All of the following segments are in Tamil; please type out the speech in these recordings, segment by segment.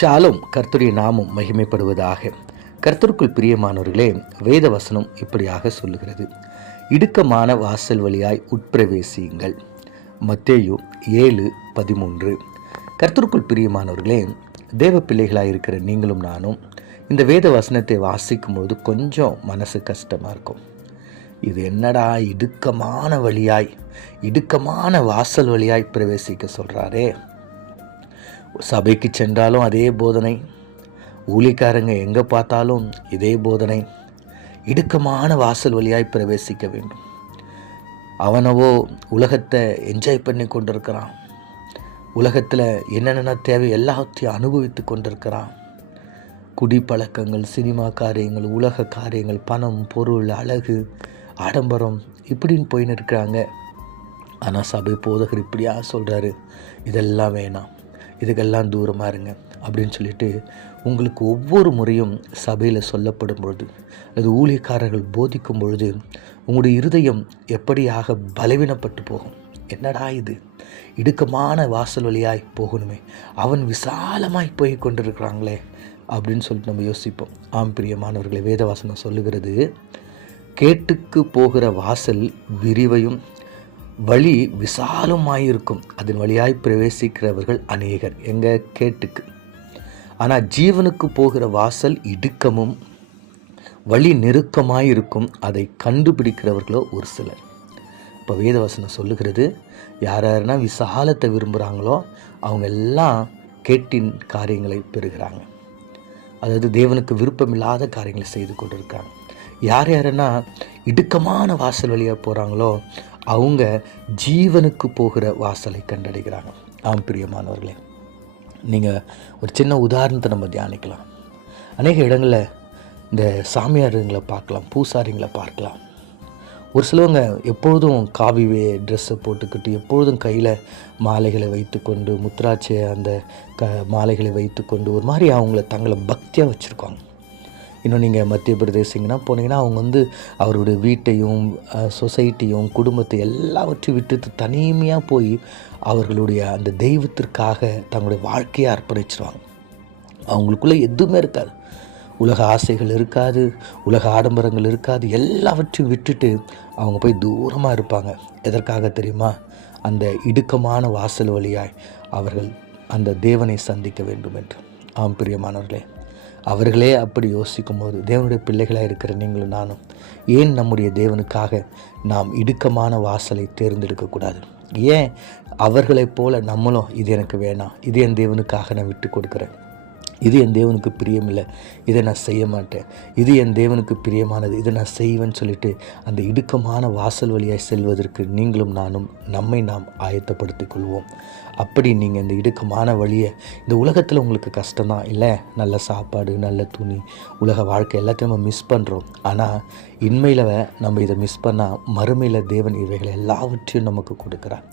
ஷாலும் கர்த்தருடைய நாமம் மகிமைப்படுவதாக. கர்த்தருக்குள் பிரியமானவர்களே வேத வசனம் இப்படியாக சொல்லுகிறது. இடுக்கமான வாசல் வழியாய் உட்பிரவேசியுங்கள். மத்தேயு ஏழு பதிமூன்று. கர்த்தருக்குள் பிரியமானவர்களே தேவ பிள்ளைகளாக இருக்கிற நீங்களும் நானும் இந்த வேத வசனத்தை வாசிக்கும் போது கொஞ்சம் மனசு கஷ்டமாக இருக்கும். இது என்னடா இடுக்கமான வழியாய் இடுக்கமான வாசல் வழியாய் பிரவேசிக்க சொல்கிறாரே சபைக்கு சென்றாலும் அதே போதனை. ஊழிக்காரங்க எங்கே பார்த்தாலும் இதே போதனை. இடுக்கமான வாசல் வழியாய் பிரவேசிக்க வேண்டும். அவனவோ உலகத்தை என்ஜாய் பண்ணி கொண்டிருக்கிறான். உலகத்தில் என்னென்ன தேவை எல்லாத்தையும் அனுபவித்து கொண்டிருக்கிறான். குடிப்பழக்கங்கள் சினிமா காரியங்கள் உலக காரியங்கள் பணம் பொருள் அழகு ஆடம்பரம் இப்படின்னு போயின்னு இருக்கிறாங்க. ஆனால் சபை போதகர் இப்படியா சொல்கிறாரு இதெல்லாம் வேணாம். இதுக்கெல்லாம் தூரமாக இருங்க அப்படின்னு சொல்லிட்டு உங்களுக்கு ஒவ்வொரு முறையும் சபையில் சொல்லப்படும் பொழுது அல்லது ஊழியக்காரர்கள் போதிக்கும் பொழுது உங்களுடைய இருதயம் எப்படியாக பலவீனப்பட்டு போகும்? என்னடா இது? இடுக்கமான வாசல் வழியாய் போகணுமே. அவன் விசாலமாய் போய் கொண்டிருக்கிறாங்களே அப்படின்னு சொல்லிட்டு நம்ம யோசிப்போம். ஆம் பிரியமானவர்களை வேதவாசனம் சொல்லுகிறது கேட்டுக்கு போகிற வாசல் விரிவையும் வழி விசாலமாயிருக்கும். அதன் வழியாய் பிரவேசிக்கிறவர்கள் அநேகர். எங்க? கேட்டுக்கு. ஆனால் ஜீவனுக்கு போகிற வாசல் இடுக்கமும் வழி நெருக்கமாயிருக்கும். அதை கண்டுபிடிக்கிறவர்களோ ஒரு சிலர். இப்போ வேதவசனம் சொல்லுகிறது யார் யாருன்னா விசாலத்தை விரும்புகிறாங்களோ அவங்க எல்லாம் கேட்டின் காரியங்களை பெறுகிறாங்க. அதாவது தேவனுக்கு விருப்பமில்லாத காரியங்களை செய்து கொண்டிருக்காங்க. யார் யாருன்னா இடுக்கமான வாசல் வழியாக போகிறாங்களோ அவங்க ஜீவனுக்கு போகிற வாசலை கண்டடைகிறாங்க. ஆம் பிரியமானவர்களே நீங்கள் ஒரு சின்ன உதாரணத்தை நம்ம தியானிக்கலாம். அநேக இடங்களில் இந்த சாமியாருங்களை பார்க்கலாம் பூசாரிங்களை பார்க்கலாம். ஒரு சிலவங்க எப்பொழுதும் காவிவே ட்ரெஸ்ஸை போட்டுக்கிட்டு எப்பொழுதும் கையில் மாலைகளை வைத்துக்கொண்டு முத்ராட்சியை அந்த க மாலைகளை வைத்துக்கொண்டு ஒரு மாதிரி அவங்கள தங்களை பக்தியாக வச்சுருக்காங்க இன்னும் நீங்கள் மத்திய பிரதேசிங்கன்னா போனீங்கன்னா அவங்க வந்து அவருடைய வீட்டையும் சொசைட்டியும் குடும்பத்தை எல்லாவற்றையும் விட்டுட்டு தனிமையாக போய் அவர்களுடைய அந்த தெய்வத்திற்காக தங்களுடைய வாழ்க்கையை அர்ப்பணிச்சிருவாங்க. அவங்களுக்குள்ளே எதுவுமே இருக்காது. உலக ஆசைகள் இருக்காது உலக ஆடம்பரங்கள் இருக்காது எல்லாவற்றையும் விட்டுட்டு அவங்க போய் தூரமாக இருப்பாங்க. எதற்காக தெரியுமா? அந்த இடுக்கமான வாசல் வழியாய் அவர்கள் அந்த தேவனை சந்திக்க வேண்டும் என்று. ஆம் பிரியமானவர்களே. அவர்களே அப்படி யோசிக்கும் போது தேவனுடைய பிள்ளைகளாக இருக்கிற நீங்களும் நானும் ஏன் நம்முடைய தேவனுக்காக நாம் இடுக்கமான வாசலை தேர்ந்தெடுக்கக்கூடாது? ஏன்? அவர்களைப் போல நம்மளும் இது எனக்கு வேணாம். இது என் தேவனுக்காக நான் விட்டு கொடுக்குறேன். இது என் தேவனுக்கு பிரியமில்லை. இதை நான் செய்ய மாட்டேன். இது என் தேவனுக்கு பிரியமானது. இதை நான் செய்வேன்னு சொல்லிட்டு அந்த இடுக்கமான வாசல் வழியாக செல்வதற்கு நீங்களும் நானும் நம்மை நாம் ஆயத்தப்படுத்திக் கொள்வோம். அப்படி நீங்கள் இந்த இடுக்கமான வழியை இந்த உலகத்தில் உங்களுக்கு கஷ்டம்தான். இல்லை நல்ல சாப்பாடு நல்ல துணி உலக வாழ்க்கை எல்லாத்தையும் நம்ம மிஸ் பண்ணுறோம் ஆனால் இன்மையில் நம்ம இதை மிஸ் பண்ணால் மறுமையில் தேவன் இவைகளை எல்லாவற்றையும் நமக்கு கொடுக்குறான்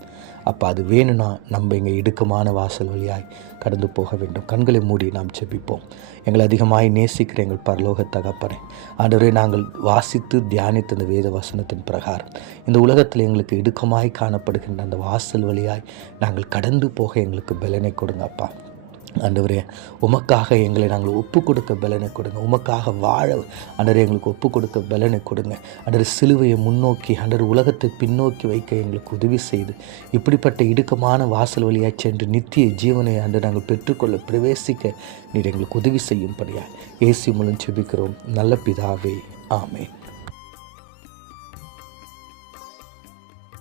அப்போ அது வேணும்னா நம்ம இங்கே இடுக்கமான வாசல் வழியாய் கடந்து போக வேண்டும். கண்களை மூடி நாம் செபிப்போம் எங்களை அதிகமாய் நேசிக்கிற எங்கள் பரலோக தகப்பனே ஆண்டவரே நாங்கள் வாசித்து தியானித்த அந்த வேத வசனத்தின் பிரகாரம் இந்த உலகத்தில் எங்களுக்கு இடுக்கமாய் காணப்படுகின்ற அந்த வாசல் வழியாய் நாங்கள் கடந்து போக எங்களுக்கு பலனை கொடுங்க அப்பா ஆண்டவரே உமக்காக எங்களை நாங்கள் ஒப்பு கொடுக்க பலனை கொடுங்க. உமக்காக வாழ அண்டர் எங்களுக்கு ஒப்பு கொடுக்க பலனை கொடுங்க. அண்டர் சிலுவையை முன்னோக்கி அண்டர் உலகத்தை பின்னோக்கி வைக்க எங்களுக்கு உதவி செய்து இப்படிப்பட்ட இடுக்கமான வாசல் வழியாக சென்று நித்திய ஜீவனை அன்று நாங்கள் பெற்றுக்கொள்ள பிரவேசிக்க நீர் எங்களுக்கு உதவி செய்யும்படியா ஏசி மூலம் செபிக்கிறோம் நல்ல பிதாவே ஆமே